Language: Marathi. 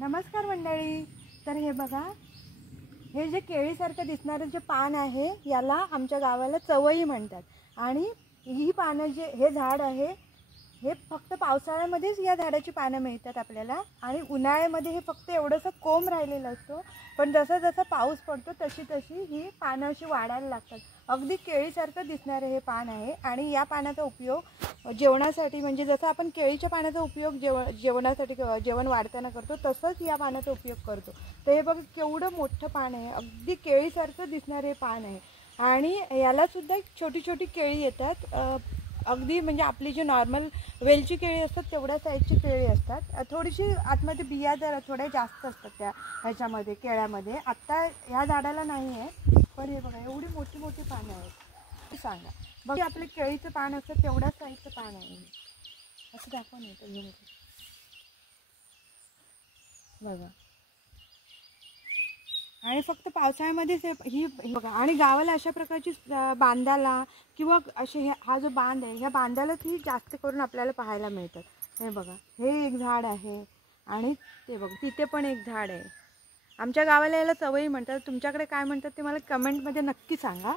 नमस्कार मंडळी. तर हे बघा, हे जे केळीसारखं दिसणारं जे पान आहे याला आमच्या गावाला चवई म्हणतात. आणि ही पानं जे हे झाड आहे हे फक्त पावसाळ्यामध्येच या झाडाची पानं मिळतात आपल्याला. आणि उन्हाळ्यामध्ये हे फक्त एवढंसं कोंब राहिलेलं असतो, पण जसा जसा पाऊस पडतो तशी तशी ही पानं अशी वाढायला लागतात. अगदी केळीसारखं दिसणारं हे पान आहे. आणि या पानाचा उपयोग जेवणासाठी, म्हणजे जसं आपण केळीच्या पानाचा उपयोग जेवणासाठी जेवण वाढताना करतो तसंच या पानाचा उपयोग करतो. तर हे बघा केवढं मोठं पान आहे, अगदी केळीसारखं दिसणारं हे पान आहे. आणि यालासुद्धा छोटी छोटी केळी येतात, अगदी म्हणजे आपली जी नॉर्मल वेलची केळी असतात तेवढ्या साईजची केळी असतात. थोडीशी आतमध्ये बिया जर थोड्या जास्त असतात त्या ह्याच्यामध्ये केळ्यामध्ये. आत्ता ह्या झाडाला नाही आहे, पण हे बघा एवढी मोठी मोठी पानं आहेत. सांगा बघा, आपलं केळीचं पान असतं तेवढ्याच साईजचं पान आहे. असं दाखवा नाही तर बघा. आणि फक्त पावसाळ्यामध्येच ही बघा. आणि गावाला अशा प्रकारची बांधाला किंवा असे हा जो बांध आहे ह्या बांधालाच ही जास्त करून आपल्याला पाहायला मिळतात. हे बघा, हे एक झाड आहे आणि ते बघा तिथे पण एक झाड आहे. आमच्या गावाला याला चवई म्हणतात. तुमच्याकडे काय म्हणतात ते मला कमेंटमध्ये नक्की सांगा.